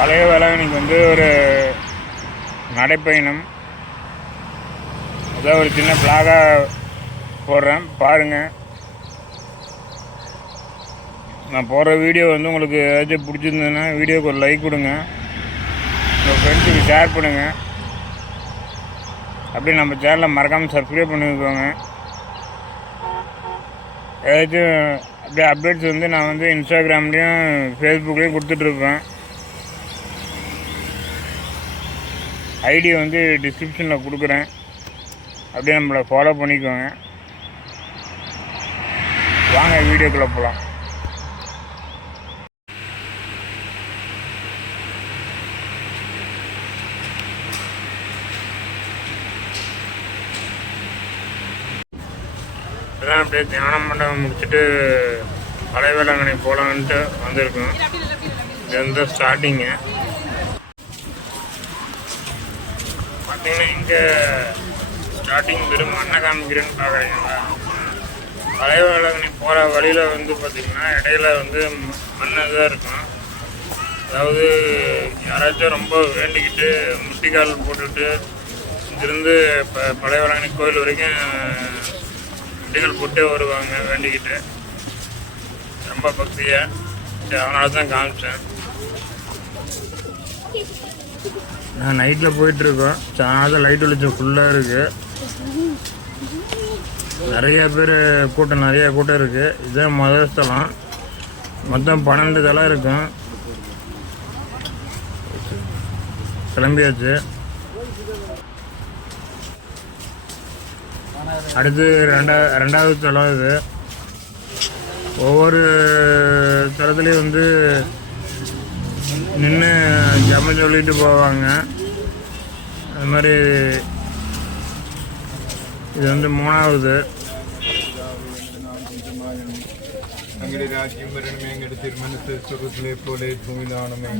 பழைய வேளாங்கண்ணிக்கு வந்து ஒரு நடைப்பயணம். அதான் ஒரு சின்ன பிளாகாக போடுறேன். பாருங்கள் நான் போடுற வீடியோ வந்து உங்களுக்கு ஏதாச்சும் பிடிச்சிருந்ததுன்னா வீடியோக்கு ஒரு லைக் கொடுங்க. உங்கள் ஃப்ரெண்ட்ஸுக்கு ஷேர் பண்ணுங்கள் அப்படியே நம்ம சேனலை மறக்காமல் சப்ஸ்கிரைப் பண்ணிக்கோங்க. ஏதாச்சும் அப்படியே அப்டேட்ஸ் வந்து நான் வந்து இன்ஸ்டாகிராம்லேயும் ஃபேஸ்புக்லேயும் கொடுத்துட்ருப்பேன் ஐடி வந்து டிஸ்கிரிப்ஷனில் கொடுக்குறேன். அப்படியே நம்மளை ஃபாலோ பண்ணிக்கோங்க. வாங்க வீடியோக்குள்ளே போகலாம் அதான் அப்படியே தியானம் பண்ண முடிச்சுட்டு பழைய வேளாங்கண்ணி போகலான்ட்டு வந்திருக்கோம். இது வந்து ஸ்டார்டிங்கு பார்த்தீங்கன்னா இங்கே ஸ்டார்டிங் வெறும் மண்ணை காமிக்கிறேன்னு பார்க்குறீங்களா? பழைய வேளாங்கண்ணி போகிற வழியில் வந்து பார்த்திங்கன்னா இடையில வந்து மண் தான் இருக்கும். அதாவது யாராச்சும் ரொம்ப வேண்டிக்கிட்டு முட்டிக்கால் போட்டுட்டு இங்கிருந்து இப்போ பழைய வேளாங்கண்ணி கோயில் வரைக்கும் முட்டிகள் போட்டே வருவாங்க வேண்டிக்கிட்டு. ரொம்ப பக்தியாக சரி அதனால தான் காமிச்சேன். நான் நைட்டில் போயிட்டுருக்கோம். சாயந்தரம் லைட் வெளிச்சம் ஃபுல்லாக இருக்குது நிறைய பேர் கூட்டம் நிறைய கூட்டம் இருக்குது இதுதான் முதல் ஸ்தலம். மொத்தம் பன்னெண்டு தலம் இருக்கும். கிளம்பியாச்சு. அடுத்து ரெண்டா ரெண்டாவது தலம் இது. ஒவ்வொரு தளத்துலேயும் வந்து நின்று ஜபம் சொல்லிட்டு போவாங்க அது மாதிரி இது வந்து மூணாவது ഞങ്ങളുടെ രാജ്യം വരണമേ ഞങ്ങളുടെ തിരുമനസ് സ്വർഗത്തിലെ പോലെ ഭൂമിയിലാണമേ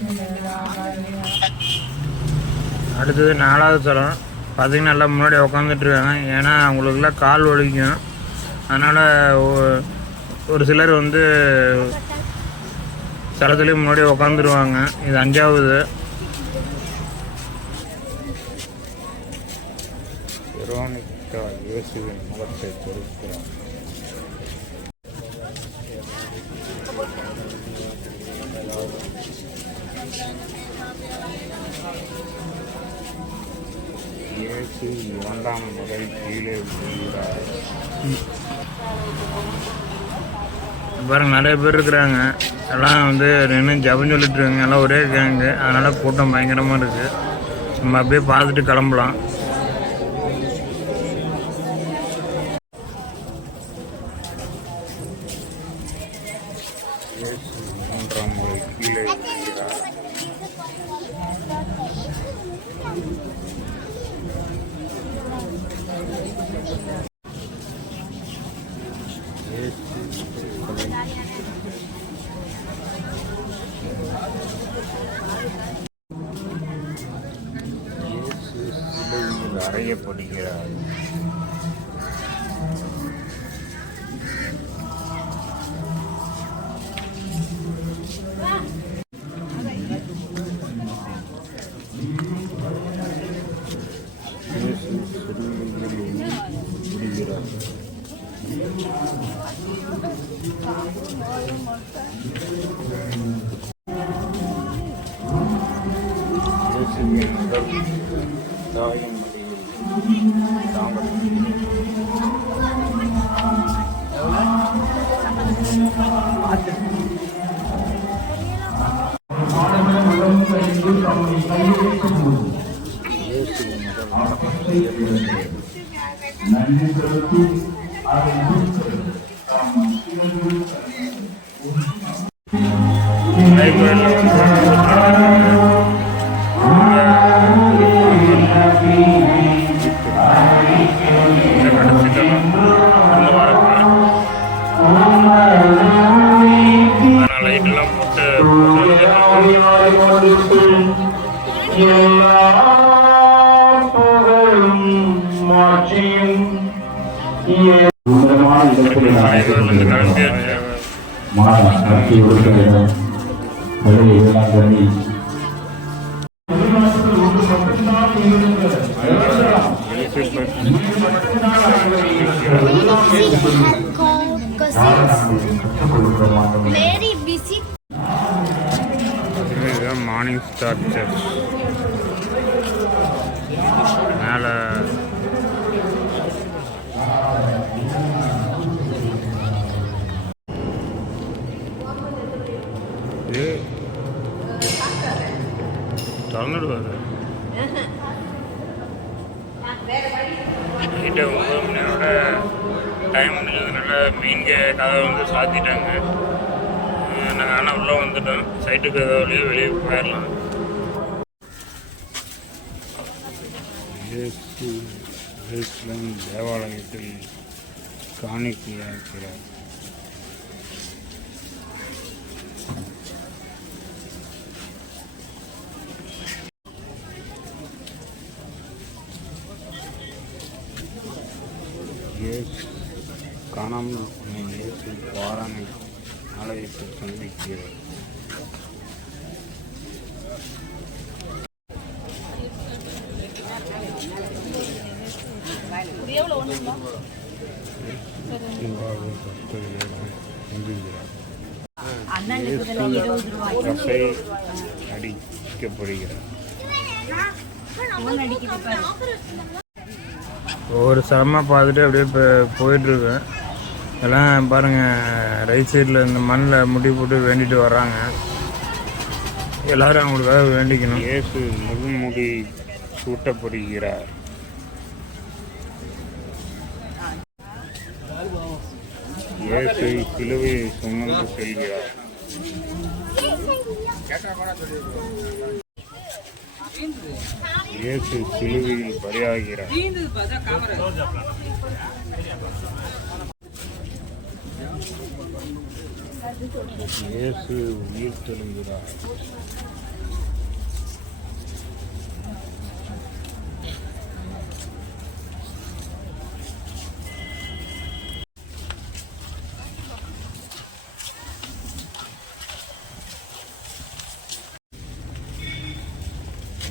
அடுத்தது நாலாவது தரம் பார்த்தீங்கன்னா எல்லாம் முன்னாடி உக்காந்துட்டு இருக்காங்க ஏன்னா அவங்களுக்குலாம் கால் வலிக்கும் அதனால் ஒரு சிலர் வந்து தளத்துலேயே முன்னாடி உக்காந்துருவாங்க. இது அஞ்சாவது. வெரோனிகா இயேசுவின் முகத்தை பொறுக்கிறார். இயேசு இரண்டாம் முறை கீழே விழுகிறார். பாருங்க நிறைய பேர் இருக்கிறாங்க. எல்லாம் வந்து நின்று ஜபம் சொல்லிட்டு இருக்காங்க. எல்லாம் ஒரே கேங்கு அதனால் கூட்டம் பயங்கரமாக இருக்குது நம்ம அப்படியே பார்த்துட்டு கிளம்பலாம். நன்றி லைப்ரரியில் வந்து இந்த கடைசிட்டெல்லாம் பள்ளி வேளாங்கண்ணி மார்னிங் ஸ்டார் சர்ச் திறந்துடுவாரு நைட்டு ஒன்பது மணியோட டைம் முடிஞ்சதுனால மீன் கே- வந்து சாத்திட்டாங்க. நாங்கள் ஆனால் உள்ளே வந்துட்டோம் சைட்டுக்கு வழியே வெளியே போயிடலாம். தேவாலயத்தில் காணிக்கையாக இருக்கிறார் காணாமல் போன இயேசு பாராணி கசை அடிக்கப்படுகிறார் ஒவ்வொரு சரமாக பார்த்துட்டு அப்படியே இப்போ போயிட்டுருக்கேன். எல்லாம் பாருங்கள் ரைட் சைடில் இந்த மண்ணில் முடி போட்டு வேண்டிட்டு வர்றாங்க. எல்லாரும் அவங்களுக்காக வேண்டிக்கணும். இயேசு முழுமுடி சூட்டப்படுகிறார். இயேசு சிலுவையை சுமந்து செல்கிறார். இயேசு சிலுவையில் பலியாகிறார். இயேசு உயிர் தெழுகிறார்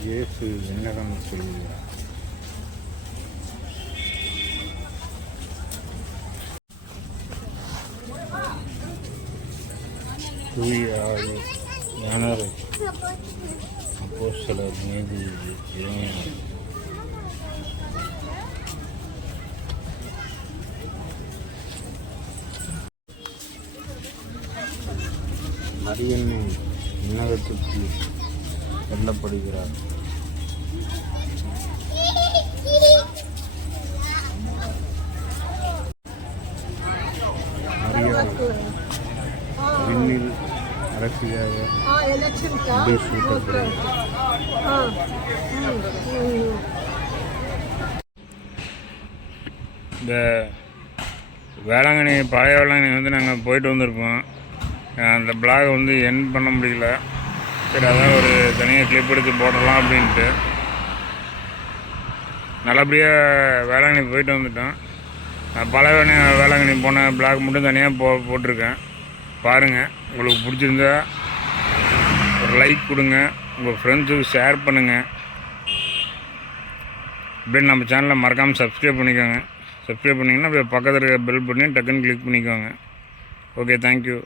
இயேசு விண்ணகம் செல்கிறார். தூய ஆவி ஞானரை அப்போ சிலர் மீது இறங்கினார் மரியன்னை விண்ணகத்துக்கு வெல்லப்படுகிறார் மரியாள் விண்ணில் அரசியாக हाँ इलेक्शन का முடிவு சூட்டப்படுகிறார் हाँ हम्म, हम्म। இந்த வேளாங்கண்ணி பழைய வேளாங்கண்ணி வந்து நாங்கள் போயிட்டு வந்திருக்கோம் அஹ் அந்த பிளாக் வந்து என் பண்ண முடியல சரி அதான் ஒரு தனியாக கிளிப் எடுத்து போடலாம் அப்படின்ட்டு நல்லபடியாக வேளாங்கண்ணி போயிட்டு வந்துட்டோம் நான் பழைய வேணி- வேளாங்கண்ணி போன பிளாக் மட்டும் தனியாக போ போட்டிருக்கேன் பாருங்கள் உங்களுக்கு பிடிச்சிருந்தா ஒரு லைக் கொடுங்க உங்கள் ஃப்ரெண்ட்ஸுக்கு ஷேர் பண்ணுங்கள் அப்படியே நம்ம சேனலை மறக்காமல் சப்ஸ்கிரைப் பண்ணிக்கோங்க. சப்ஸ்கிரைப் பண்ணிங்கன்னா அப்படியே பக்கத்தில் இருக்க பெல் பண்ணி டக்குன்னு கிளிக் பண்ணிக்கோங்க. Okay thank you